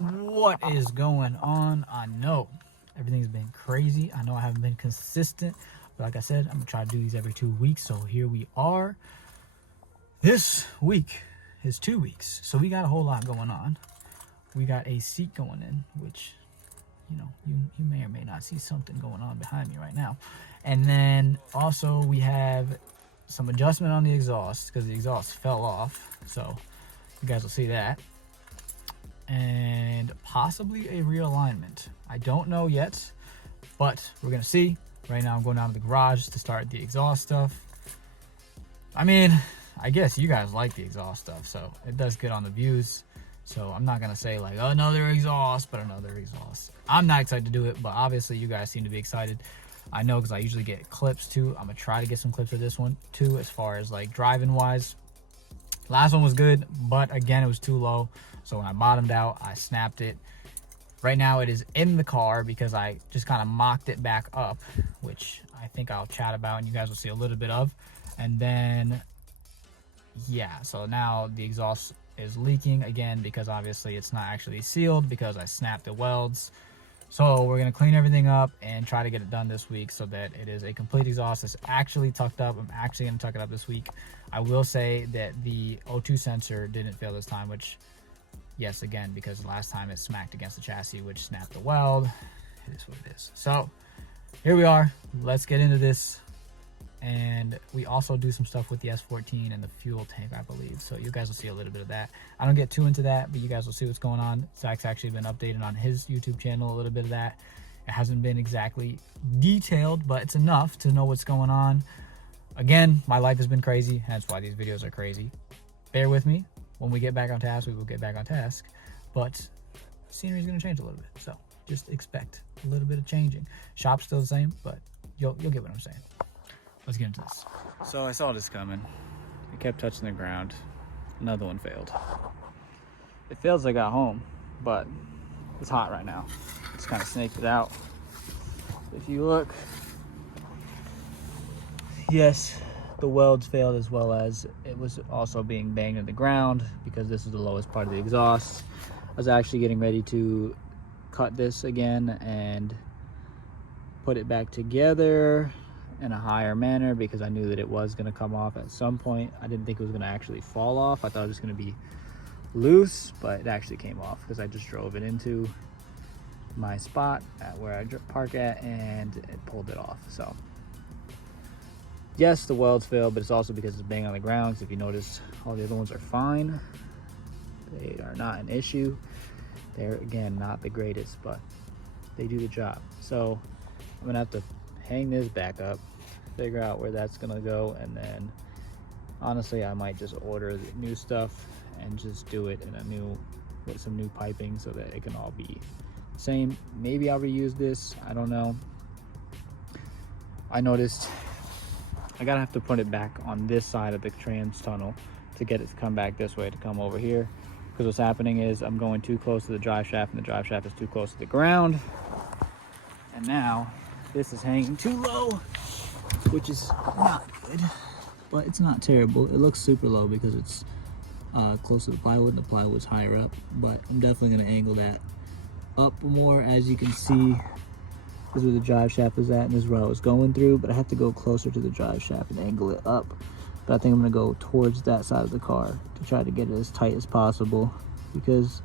What is going on? I know everything's been crazy. I know I haven't been consistent, but like I said, I'm gonna try to do these every 2 weeks. So here we are. This week is 2 weeks, so we got a whole lot going on. We got a seat going in, which you may or may not see something going on behind me right now. And then also we have some adjustment on the exhaust because the exhaust fell off, so you guys will see that. And possibly a realignment. I don't know yet, but we're gonna see. Right now I'm going down to the garage to start the exhaust stuff. I mean, I guess you guys like the exhaust stuff, so it does good on the views. So I'm not gonna say like another exhaust, but another exhaust. I'm not excited to do it, but obviously you guys seem to be excited. I know, because I usually get clips too. I'm gonna try to get some clips of this one too, as far as like driving wise. Last one was good, but again, it was too low. So when I bottomed out, I snapped it. Right now it is in the car because I just kind of mocked it back up, which I think I'll chat about and you guys will see a little bit of. And then, yeah, so now the exhaust is leaking again because obviously it's not actually sealed because I snapped the welds. So we're gonna clean everything up and try to get it done this week so that it is a complete exhaust. It's actually tucked up. I'm actually gonna tuck it up this week. I will say that the O2 sensor didn't fail this time, which, yes, again, because last time it smacked against the chassis, which snapped the weld. It is what it is. So here we are. Let's get into this. And we also do some stuff with the S14 and the fuel tank, I believe. So you guys will see a little bit of that. I don't get too into that, but you guys will see what's going on. Zach's actually been updating on his YouTube channel a little bit of that. It hasn't been exactly detailed, but it's enough to know what's going on. Again, my life has been crazy, hence why these videos are crazy. Bear with me. When we get back on task, we will get back on task. But scenery is going to change a little bit. So just expect a little bit of changing. Shop's still the same, but you'll get what I'm saying. Let's get into this. So I saw this coming. It kept touching the ground. Another one failed. It failed as I got home, but it's hot right now. Just kind of snaked it out. If you look, yes, the welds failed, as well as it was also being banged in the ground because this is the lowest part of the exhaust. I was actually getting ready to cut this again and put it back together in a higher manner because I knew that it was going to come off at some point. I didn't think it was going to actually fall off. I thought it was going to be loose, but it actually came off because I just drove it into my spot at where I park at and it pulled it off. So yes, the welds failed, but it's also because it's banging on the ground. Because if you notice, all the other ones are fine. They are not an issue. They're, again, not the greatest, but they do the job. So I'm gonna have to hang this back up, figure out where that's gonna go, and then honestly I might just order the new stuff and just do it in a new, with some new piping so that it can all be the same. Maybe I'll reuse this, I don't know. I noticed I gotta have to put it back on this side of the trans tunnel to get it to come back this way, to come over here, because what's happening is I'm going too close to the drive shaft and the drive shaft is too close to the ground, and now this is hanging too low, which is not good, but it's not terrible. It looks super low because it's close to the plywood and the plywood's higher up, but I'm definitely going to angle that up more. As you can see, this is where the drive shaft is at and this is where I was going through, but I have to go closer to the drive shaft and angle it up. But I think I'm going to go towards that side of the car to try to get it as tight as possible, because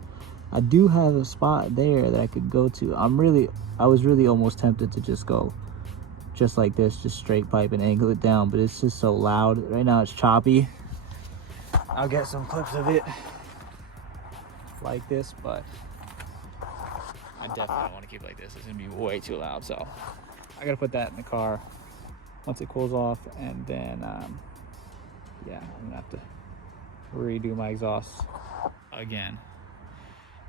I do have a spot there that I could go to. I was really almost tempted to just go just like this, just straight pipe and angle it down, but it's just so loud. Right now it's choppy. I'll get some clips of it like this, but I definitely don't want to keep it like this. It's gonna be way too loud. So I gotta put that in the car once it cools off, and then yeah, I'm gonna have to redo my exhaust again.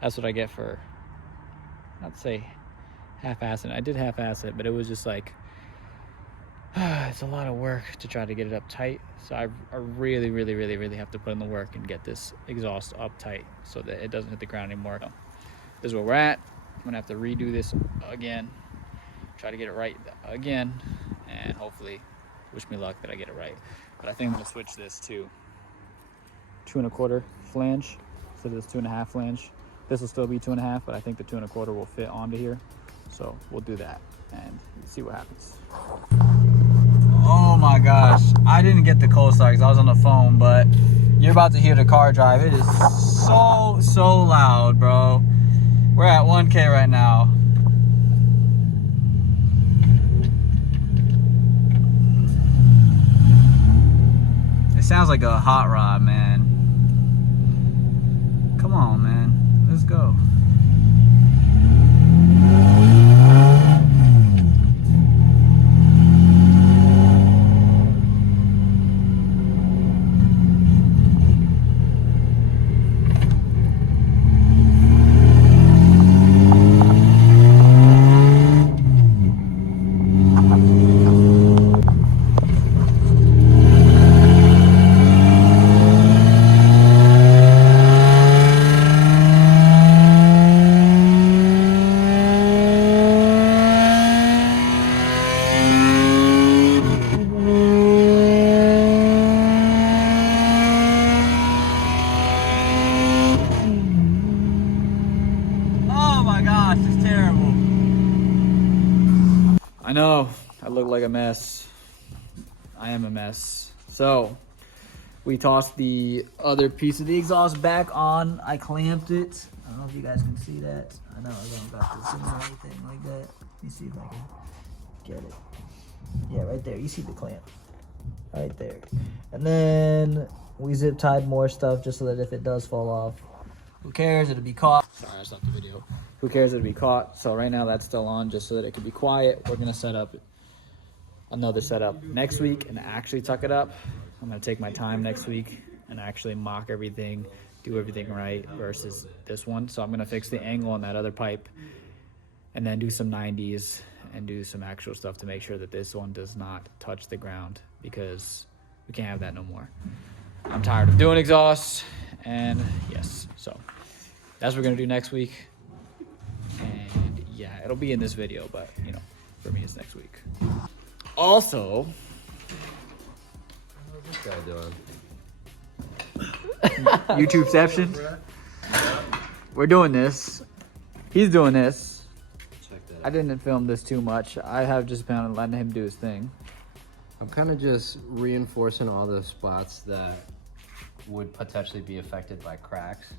That's what I get for, not to say half-ass it. I did half-ass it, but it was just like, it's a lot of work to try to get it up tight. So I really have to put in the work and get this exhaust up tight so that it doesn't hit the ground anymore. So this is where we're at. I'm gonna have to redo this again, try to get it right again, and hopefully, wish me luck that I get it right. But I think I'm gonna switch this to 2 1/4 flange instead of this 2 1/2 flange. This will still be 2.5, but I think the 2 1/4 will fit onto here. So we'll do that and see what happens. Oh my gosh, I didn't get the cold start because I was on the phone, but you're about to hear the car drive. It is so loud, bro. We're at 1K right now. It sounds like a hot rod, man. Come on, man. Let's go. I know, I look like a mess. I am a mess. So, we tossed the other piece of the exhaust back on. I clamped it. I don't know if you guys can see that. I know I don't got this in or anything like that. Let me see if I can get it. Yeah, right there. You see the clamp. Right there. And then we zip tied more stuff just so that if it does fall off, who cares? It'll be caught. Sorry, I stopped the video. Who cares? It'll be caught. So right now that's still on just so that it can be quiet. We're going to set up another setup next week and actually tuck it up. I'm going to take my time next week and actually mock everything, do everything right versus this one. So I'm going to fix the angle on that other pipe and then do some 90s and do some actual stuff to make sure that this one does not touch the ground because we can't have that no more. I'm tired of doing exhausts and yes, so that's what we're going to do next week. And yeah, it'll be in this video, but you know, for me it's next week. Also, what's this guy doing? YouTubeception. We're doing this. He's doing this. Check that out. I didn't film this too much. I have just been letting him do his thing. I'm kind of just reinforcing all the spots that would potentially be affected by cracks.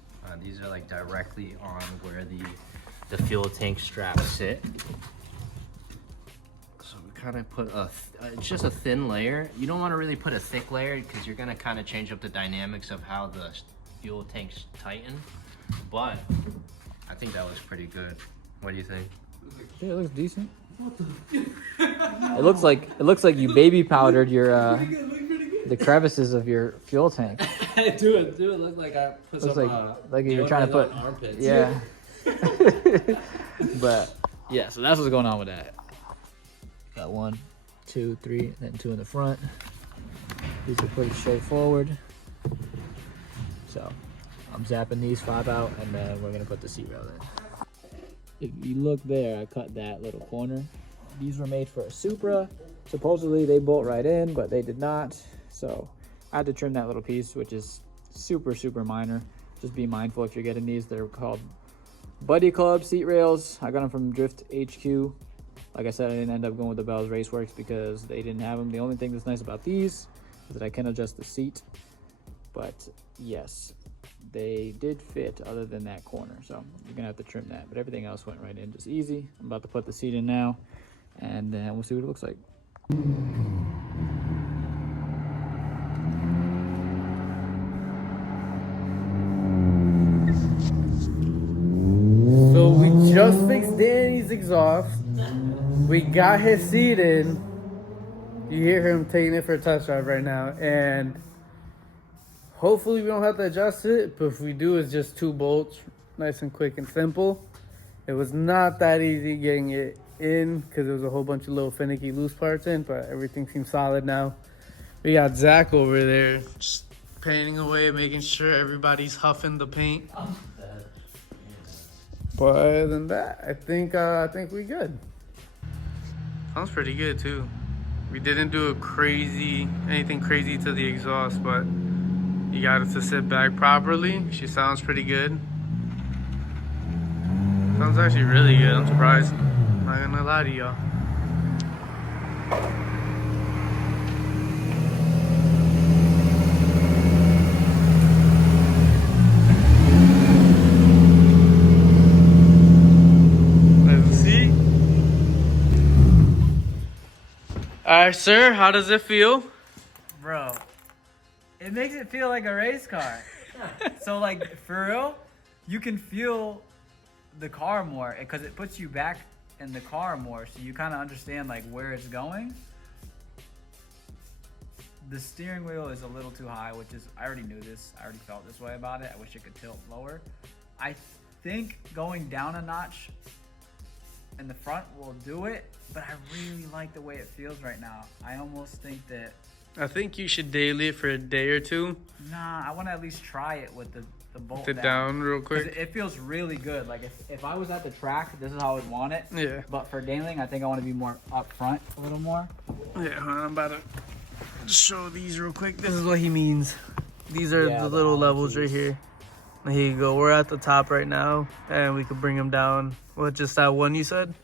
These are like directly on where the fuel tank straps sit. So we kind of put it's just a thin layer. You don't want to really put a thick layer because you're going to kind of change up the dynamics of how the fuel tanks tighten. But I think that looks pretty good. What do you think? Yeah, it looks decent. It looks like you baby powdered your the crevices of your fuel tank. do it look like I put looks some like you're trying to put armpits. Yeah. But yeah, so that's what's going on with that. Got 1, 2, 3, then 2 in the front. These are pretty straightforward. So I'm zapping these 5 out and then we're gonna put the seat rail in. If you look there, I cut that little corner. These were made for a Supra. Supposedly they bolt right in, but they did not. So I had to trim that little piece, which is super minor. Just be mindful if you're getting these. They're called Buddy Club seat rails. I got them from Drift HQ. Like I said, I didn't end up going with the Bell's Raceworks because they didn't have them. The only thing that's nice about these is that I can adjust the seat. But yes, they did fit other than that corner. So you're gonna have to trim that. But everything else went right in just easy. I'm about to put the seat in now and then we'll see what it looks like. So we just fixed Danny's exhaust. We got his seat in. You hear him taking it for a test drive right now. And hopefully we don't have to adjust it. But if we do, it's just 2 bolts. Nice and quick and simple. It was not that easy getting it in because there was a whole bunch of little finicky loose parts in. But everything seems solid now. We got Zach over there just painting away, making sure everybody's huffing the paint. But other than that, I think we good. Sounds pretty good too. We didn't do anything crazy to the exhaust, but you got it to sit back properly. She sounds pretty good. Sounds actually really good. I'm surprised. I'm not gonna lie to y'all. Let's see. Alright, sir, how does it feel? Bro, it makes it feel like a race car. So like for real, you can feel the car more because it puts you back in the car more, so you kind of understand like where it's going. The steering wheel is a little too high, which is, I already knew this. I already felt this way about it. I wish it could tilt lower. I think going down a notch in the front will do it, but I really like the way it feels right now. I almost think that... I think you should daily it for a day or two. Nah, I want to at least try it with the bolt down real quick. It feels really good. Like if I was at the track, this is how I would want it. Yeah. But for dailying, I think I want to be more up front a little more. Yeah, I'm about to show these real quick. This is what he means. These are the little levels right here. And here you go. We're at the top right now, and we could bring them down. What, just that one you said?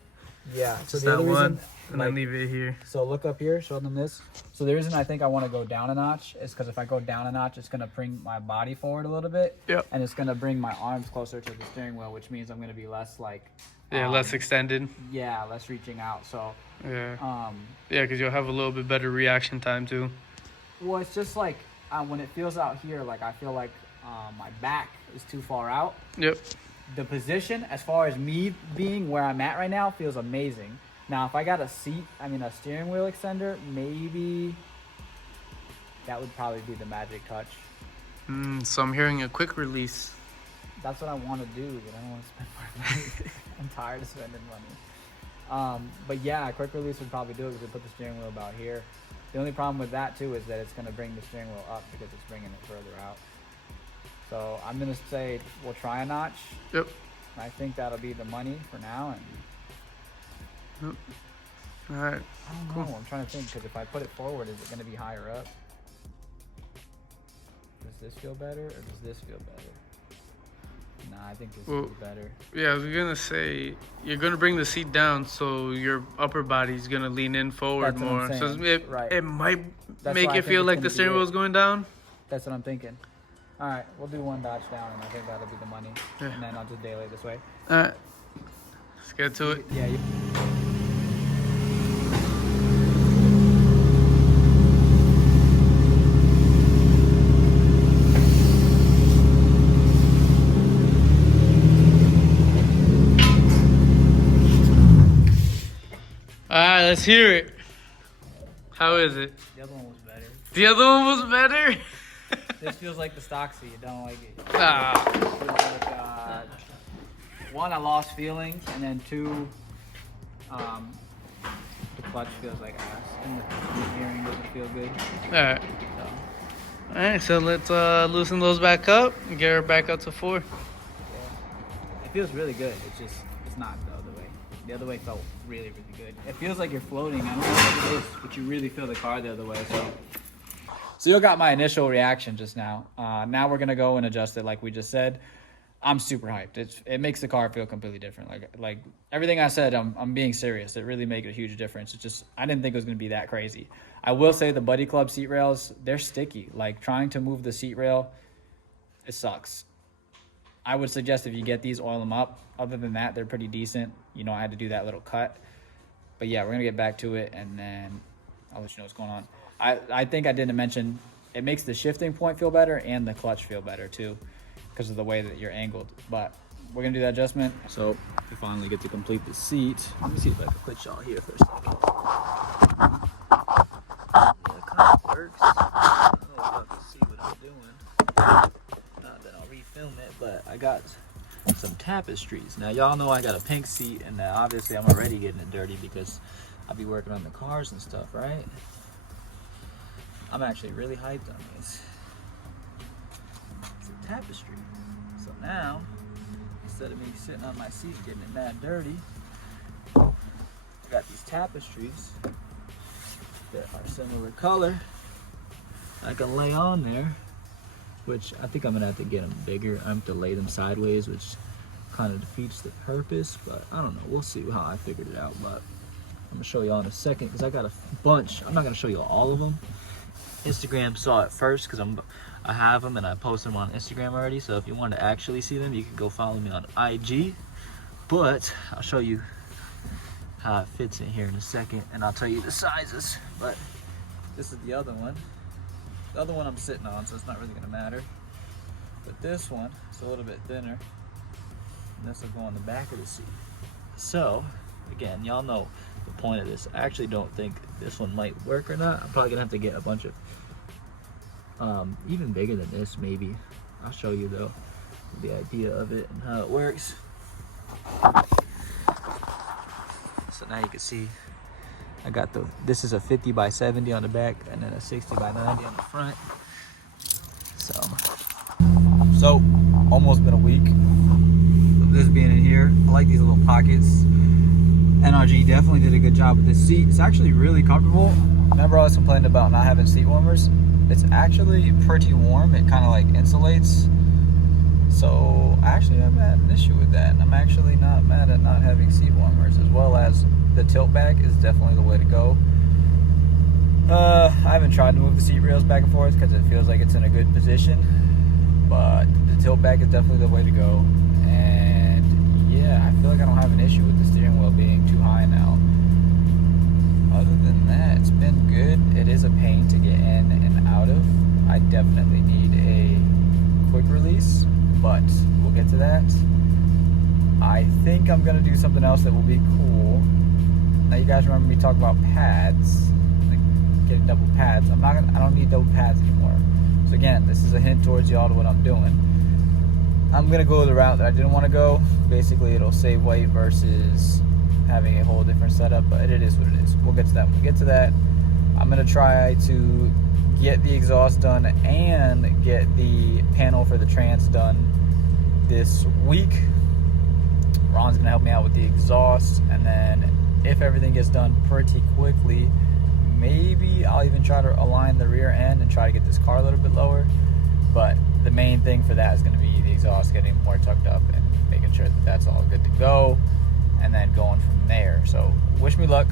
Yeah. So Just the that other one, reason, and then leave it here. So look up here, show them this. So the reason I think I want to go down a notch is because if I go down a notch, it's going to bring my body forward a little bit. Yep. And it's going to bring my arms closer to the steering wheel, which means I'm going to be less like... Yeah, less extended. Yeah, less reaching out. So... Yeah. Yeah, because you'll have a little bit better reaction time too. Well, it's just like when it feels out here, like I feel like my back is too far out. Yep. The position, as far as me being where I'm at right now, feels amazing. Now, if I got a steering wheel extender, maybe that would probably be the magic touch. So I'm hearing a quick release. That's what I want to do, but I don't want to spend more money. I'm tired of spending money. But yeah, a quick release would probably do it because it put the steering wheel about here. The only problem with that too is that it's going to bring the steering wheel up because it's bringing it further out. So I'm going to say we'll try a notch. Yep. I think that'll be the money for now. And Yep. All right. I don't know. I'm trying to think because if I put it forward, is it going to be higher up? Does this feel better or does this feel better? Nah, I think this feels better. Yeah, I was gonna say you're gonna bring the seat down, so your upper body's gonna lean in forward more. So it might make it feel like the steering wheel's going down. That's what I'm thinking. All right, we'll do one notch down, and I think that'll be the money. Yeah. And then I'll just daily it this way. All right, let's get to it. Yeah. Alright, let's hear it. How is it? The other one was better. The other one was better? This feels like the stock seat. I don't like it. Ah. One, I lost feeling, and then two, the clutch feels like ass, and the steering doesn't feel good. Alright. Alright, so let's loosen those back up and get her back up to 4. Yeah. It feels really good. It's not the other way. The other way felt really, really good. It feels like you're floating. I don't know what it is, but you really feel the car the other way. So you got my initial reaction just now. Now we're gonna go and adjust it like we just said. I'm super hyped. It makes the car feel completely different. Like everything I said, I'm being serious. It really made a huge difference. It's just I didn't think it was gonna be that crazy. I will say the Buddy Club seat rails, they're sticky. Like trying to move the seat rail, it sucks. I would suggest if you get these, oil them up. Other than that, they're pretty decent. You know, I had to do that little cut. But yeah, we're gonna get back to it and then I'll let you know what's going on. I think I didn't mention, it makes the shifting point feel better and the clutch feel better too because of the way that you're angled. But we're gonna do that adjustment. So we finally get to complete the seat. Let me see if I can put y'all here for a second. Yeah, it kind of works. I don't know if y'all can see what I'm doing. Not that I'll refilm it, but I got some tapestries. Now y'all know I got a pink seat and obviously I'm already getting it dirty because I'll be working on the cars and stuff, right? I'm actually really hyped on this. It's a tapestry. So now, instead of me sitting on my seat getting it mad dirty, I got these tapestries that are similar color. I can lay on there, which I think I'm gonna have to get them bigger. I have to lay them sideways, which kind of defeats the purpose, but I don't know. We'll see how I figured it out, but I'm gonna show y'all in a second because I got a bunch. I'm not gonna show you all of them. Instagram saw it first because I have them and I posted them on Instagram already. So if you want to actually see them, you can go follow me on IG. But I'll show you how it fits in here in a second, and I'll tell you the sizes. But this is the other one. The other one I'm sitting on, so it's not really gonna matter. But this one is a little bit thinner, and this will go on the back of the seat. So again, y'all know the point of this. I actually don't think this one might work or not. I'm probably gonna have to get a bunch of even bigger than this maybe. I'll show you though the idea of it and how it works. So now you can see I got this is a 50 by 70 on the back and then a 60 by 90 on the front. So almost been a week of this being in here. I like these little pockets. NRG definitely did a good job with this seat. It's actually really comfortable. Remember I was complaining about not having seat warmers? It's actually pretty warm. It kind of like insulates. So I actually haven't had an issue with that. And I'm actually not mad at not having seat warmers, as well as the tilt back is definitely the way to go. I haven't tried to move the seat rails back and forth because it feels like it's in a good position. But the tilt back is definitely the way to go. And yeah, I feel like I don't have an issue with the steering wheel being too high now. Other than that, it's been good. It is a pain to get in and out of. I definitely need a quick release, but we'll get to that. I think I'm gonna do something else that will be cool. Now you guys remember me talking about pads, like getting double pads. I don't need double pads anymore. So again, this is a hint towards y'all to what I'm doing. I'm gonna go the route that I didn't want to go. Basically, it'll save weight versus having a whole different setup, but it is what it is. We'll get to that when we get to that. I'm gonna try to get the exhaust done and get the panel for the trans done this week. Ron's gonna help me out with the exhaust, and then if everything gets done pretty quickly, maybe I'll even try to align the rear end and try to get this car a little bit lower. But the main thing for that is going to be the exhaust getting more tucked up and making sure that that's all good to go, and then going from there. So wish me luck,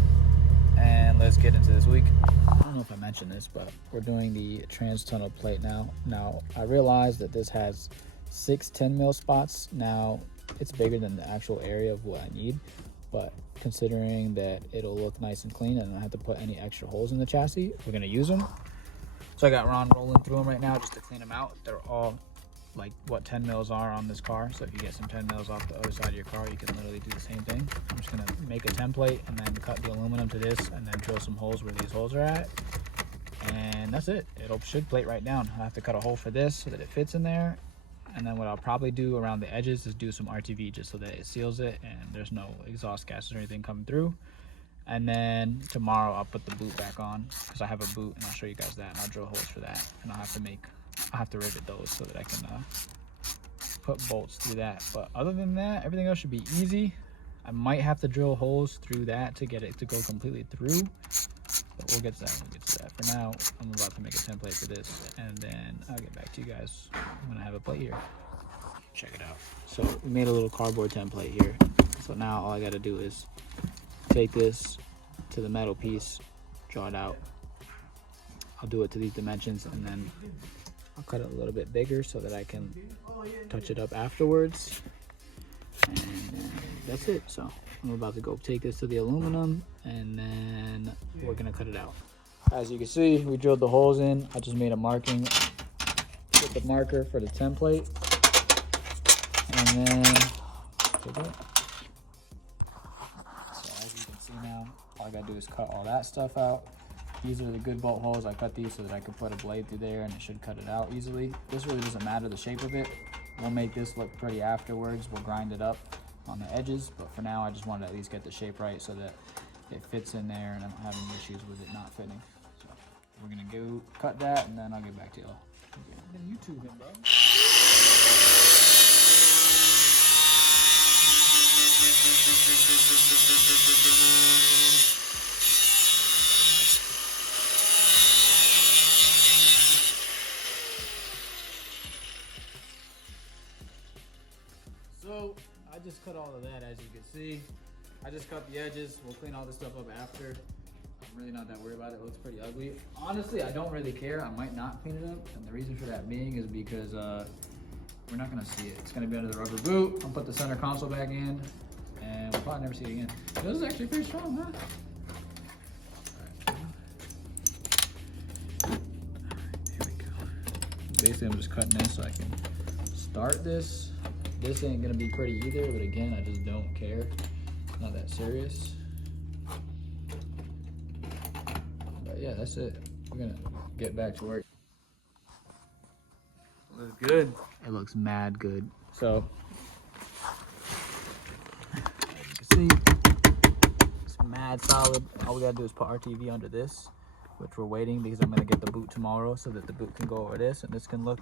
and let's get into this week. I don't know if I mentioned this, but we're doing the trans tunnel plate now. Now I realized that this has 6 10 mil spots. Now it's bigger than the actual area of what I need, but considering that it'll look nice and clean and I don't have to put any extra holes in the chassis, we're gonna use them. So I got Ron rolling through them right now just to clean them out. They're all like what 10 mils are on this car. So if you get some 10 mils off the other side of your car, you can literally do the same thing. I'm just gonna make a template and then cut the aluminum to this and then drill some holes where these holes are at. And that's it. It should plate right down. I have to cut a hole for this so that it fits in there. And then what I'll probably do around the edges is do some RTV just so that it seals it and there's no exhaust gases or anything coming through. And then tomorrow I'll put the boot back on because I have a boot, and I'll show you guys that, and I'll drill holes for that. And I'll have to rivet those so that I can put bolts through that. But other than that, everything else should be easy. I might have to drill holes through that to get it to go completely through. But we'll get to that when we get to that. For now, I'm about to make a template for this, and then I'll get back to you guys when I have a plate here. Check it out. So we made a little cardboard template here. So now all I gotta do is take this to the metal piece, draw it out. I'll do it to these dimensions, and then I'll cut it a little bit bigger so that I can touch it up afterwards. And that's it. So I'm about to go take this to the aluminum, and then we're gonna cut it out. As you can see, we drilled the holes in. I just made a marking with the marker for the template, and then take it. So as you can see now, all I gotta do is cut all that stuff out. These are the good bolt holes. I cut these so that I could put a blade through there and it should cut it out easily. This really doesn't matter the shape of it. We'll make this look pretty afterwards. We'll grind it up on the edges, but for now I just wanted to at least get the shape right so that it fits in there and I don't have any issues with it not fitting. So we're gonna go cut that, and then I'll get back to y'all. I've been YouTubing, bro. So I just cut all of that, as you can see. I just cut the edges. We'll clean all this stuff up after. I'm really not that worried about it. It looks pretty ugly. Honestly, I don't really care. I might not clean it up. And the reason for that being is because we're not gonna see it. It's gonna be under the rubber boot. I'll put the center console back in and we'll probably never see it again. This is actually pretty strong, huh? Here we go. Basically, I'm just cutting this so I can start this. This ain't gonna be pretty either, but again, I just don't care. It's not that serious. But yeah, that's it. We're gonna get back to work. Looks good. It looks mad good. So, as you can see, it's mad solid. All we gotta do is put our TV under this, which we're waiting because I'm gonna get the boot tomorrow so that the boot can go over this and this can look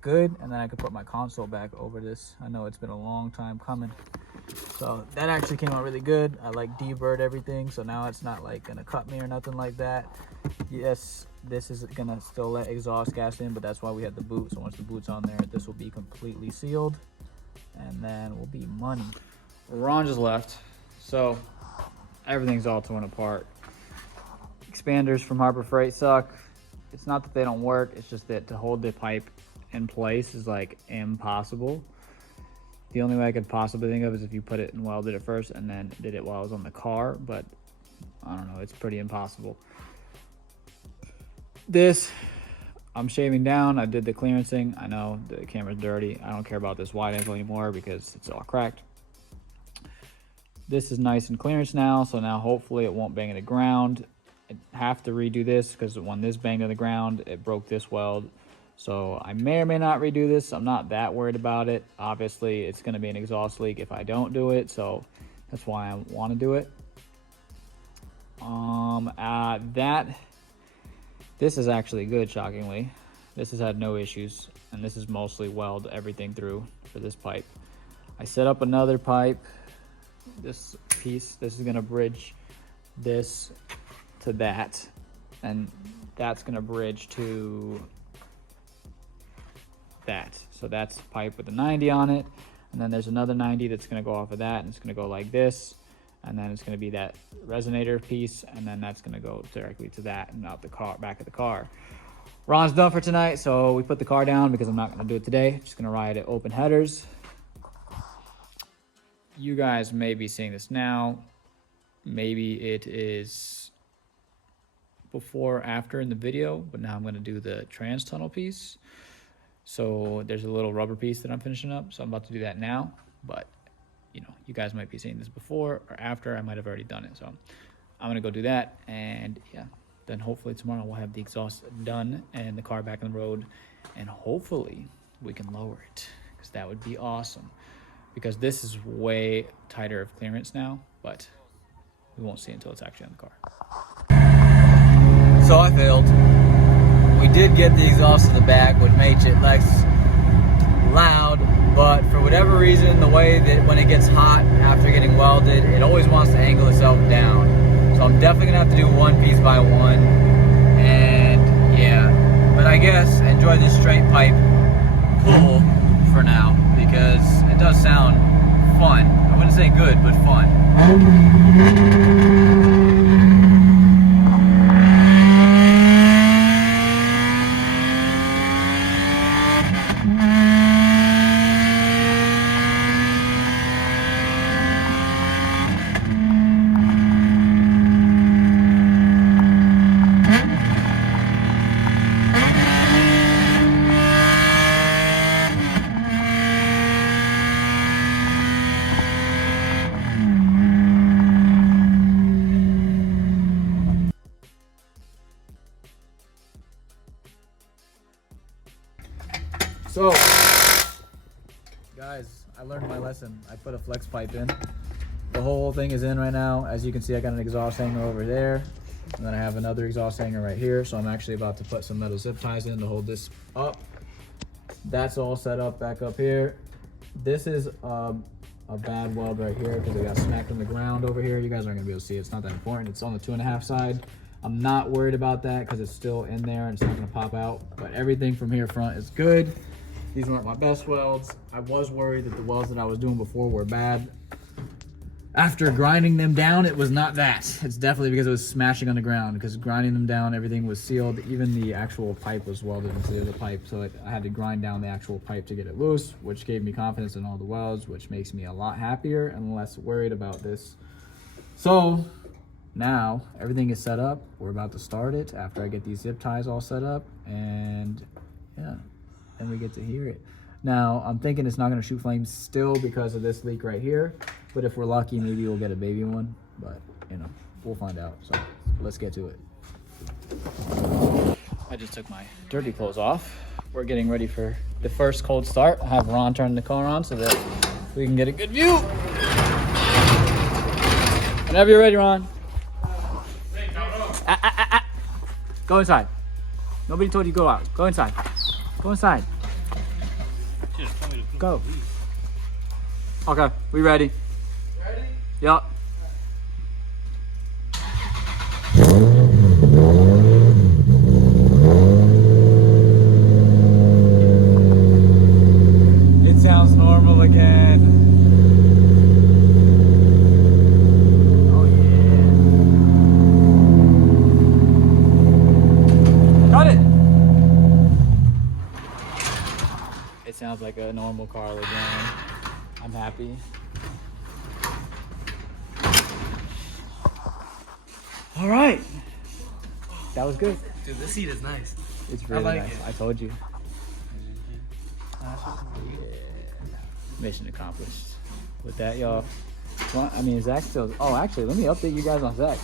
good. And then I can put my console back over this. I know it's been a long time coming. So that actually came out really good. I like deburred everything, so now it's not like gonna cut me or nothing like that. Yes, this is gonna still let exhaust gas in, but that's why we had the boot. So once the boot's on there, this will be completely sealed, and then we'll be money. Ron just left, so everything's all torn apart. Expanders from Harbor Freight suck. It's not that they don't work, it's just that to hold the pipe in place is like impossible. The only way I could possibly think of is if you put it and welded it first and then did it while I was on the car, but I don't know, it's pretty impossible. This, I'm shaving down. I did the clearancing. I know the camera's dirty. I don't care about this wide angle anymore because it's all cracked. This is nice and clearance now, so now hopefully it won't bang in the ground. I have to redo this because when this banged on the ground, it broke this weld. So I may or may not redo this. I'm not that worried about it. Obviously, it's going to be an exhaust leak if I don't do it, so that's why I want to do it. This is actually good, shockingly. This has had no issues, and this is mostly weld everything through for this pipe. I set up another pipe. This piece, this is going to bridge this to that, and that's going to bridge to that. So that's pipe with a 90 on it, and then there's another 90 that's going to go off of that, and it's going to go like this, and then it's going to be that resonator piece, and then that's going to go directly to that and out the car, back of the car. Ron's done for tonight, so we put the car down because I'm not going to do it today. Just going to ride it open headers. You guys may be seeing this now. Maybe it is before or after in the video, but now I'm going to do the trans tunnel piece. So there's a little rubber piece that I'm finishing up, so I'm about to do that now, but you know, you guys might be seeing this before or after. I might have already done it, so I'm gonna go do that, and yeah, then hopefully tomorrow we'll have the exhaust done and the car back on the road, and hopefully we can lower it, because that would be awesome, because this is way tighter of clearance now, but we won't see it until it's actually on the car. So I failed. We did get the exhaust in the back, which makes it less loud, but for whatever reason, the way that when it gets hot after getting welded, it always wants to angle itself down. So I'm definitely gonna have to do one piece by one, and yeah, but I guess enjoy this straight pipe pull for now, because it does sound fun. I wouldn't say good, but fun. So, guys, I learned my lesson. I put a flex pipe in. The whole thing is in right now. As you can see, I got an exhaust hanger over there, and then I have another exhaust hanger right here. So I'm actually about to put some metal zip ties in to hold this up. That's all set up back up here. This is a bad weld right here because it got smacked on the ground over here. You guys aren't gonna be able to see it. It's not that important. It's on the 2.5 side. I'm not worried about that because it's still in there and it's not gonna pop out. But everything from here front is good. These weren't my best welds. I was worried that the welds that I was doing before were bad. After grinding them down, it was not that. It's definitely because it was smashing on the ground, because grinding them down, everything was sealed. Even the actual pipe was welded into the pipe, so I had to grind down the actual pipe to get it loose, which gave me confidence in all the welds, which makes me a lot happier and less worried about this. So now everything is set up. We're about to start it after I get these zip ties all set up, and yeah, then we get to hear it. Now, I'm thinking it's not going to shoot flames still because of this leak right here. But if we're lucky, maybe we'll get a baby one. But, you know, we'll find out. So, let's get to it. I just took my dirty clothes off. We're getting ready for the first cold start. I have Ron turn the car on so that we can get a good view. Whenever you're ready, Ron. Go inside. Nobody told you to go out. Go inside. Go inside. Go. Okay, we ready? Ready? Yup. It sounds normal again. Oh yeah. Cut it. It sounds like a normal car again. I'm happy. All right. That was good. Dude, this seat is nice. It's really like nice. it. I told you. Yeah. Mission accomplished. With that, y'all. Well, I mean, Zach still. Oh, actually, let me update you guys on Zach.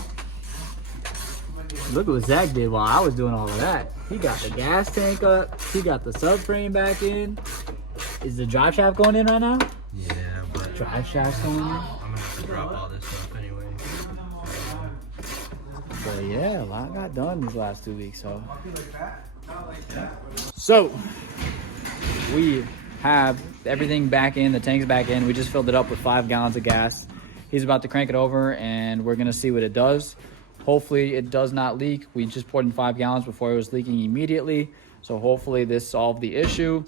Look what Zach did while I was doing all of that. He got the gas tank up. He got the subframe back in. Is the drive shaft going in right now? Yeah, but Drive shaft's going in. I'm gonna have to drop all this stuff anyway. But yeah, a lot got done these last 2 weeks. So, so we have everything back in. The tank's back in. We just filled it up with 5 gallons of gas. He's about to crank it over, and we're gonna see what it does. Hopefully, it does not leak. We just poured in 5 gallons before it was leaking immediately. So hopefully, this solved the issue.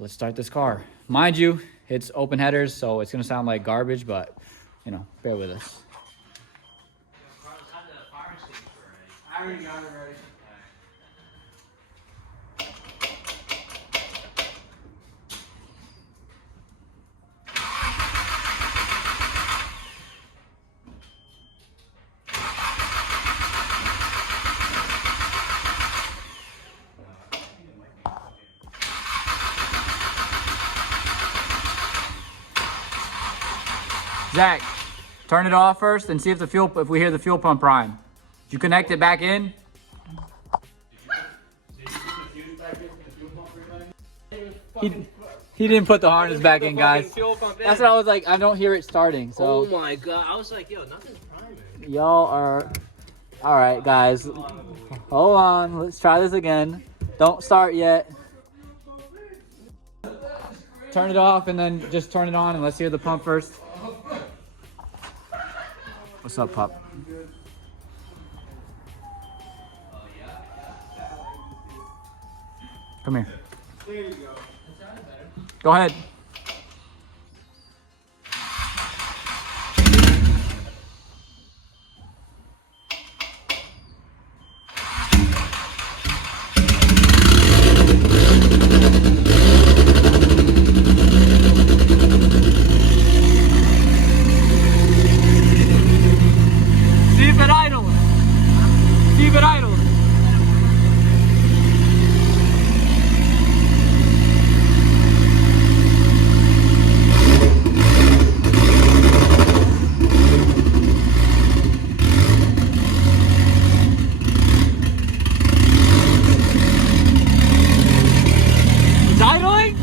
Let's start this car. Mind you, it's open headers, so it's gonna sound like garbage, but you know, bear with us. I already got it ready. Zach, turn it off first and see if if we hear the fuel pump prime. Did you connect it back in? He didn't put the harness back in, guys. That's what I was like. I don't hear it starting. So. Oh my god! I was like, yo, nothing's priming. Y'all are. All right, guys. Hold on. Let's try this again. Don't start yet. Turn it off and then just turn it on and let's hear the pump first. What's up, pup? Come here. There you go. Go ahead. Keep it idle. Keep it idle. It's idling?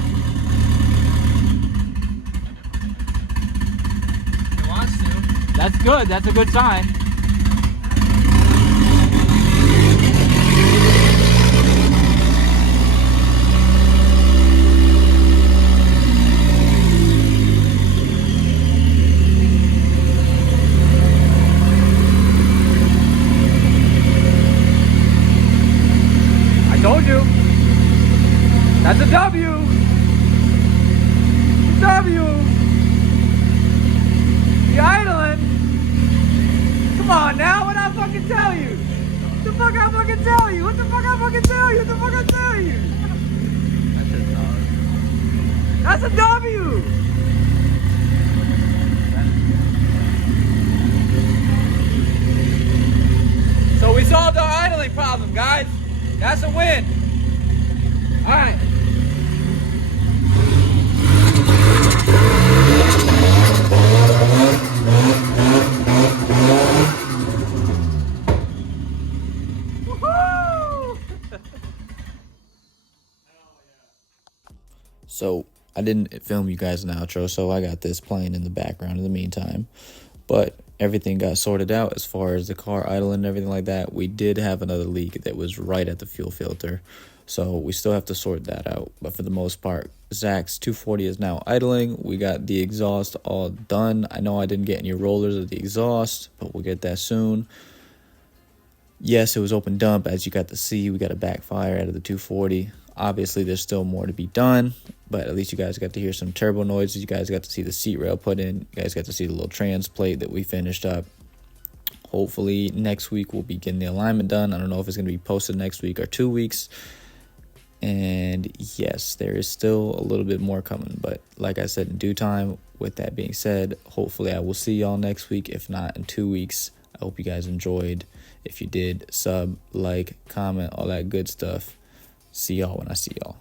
It wants to. That's good. That's a good sign. I told you. That's a W. fuck I fucking tell you? What the fuck I fucking tell you? What the fuck I tell you? That's a W. So we solved our idling problem, guys. That's a win. All right. So I didn't film you guys an outro, so I got this playing in the background in the meantime. But everything got sorted out as far as the car idling and everything like that. We did have another leak that was right at the fuel filter, so we still have to sort that out. But for the most part, Zach's 240 is now idling. We got the exhaust all done. I know I didn't get any rollers of the exhaust, but we'll get that soon. Yes, it was open dump, as you got to see. We got a backfire out of the 240. Obviously, there's still more to be done, but at least you guys got to hear some turbo noises. You guys got to see the seat rail put in. You guys got to see the little trans plate that we finished up. Hopefully, next week we'll be getting the alignment done. I don't know if it's going to be posted next week or 2 weeks. And yes, there is still a little bit more coming, but like I said, in due time. With that being said, hopefully I will see y'all next week. If not, in 2 weeks. I hope you guys enjoyed. If you did, sub, like, comment, all that good stuff. See y'all when I see y'all.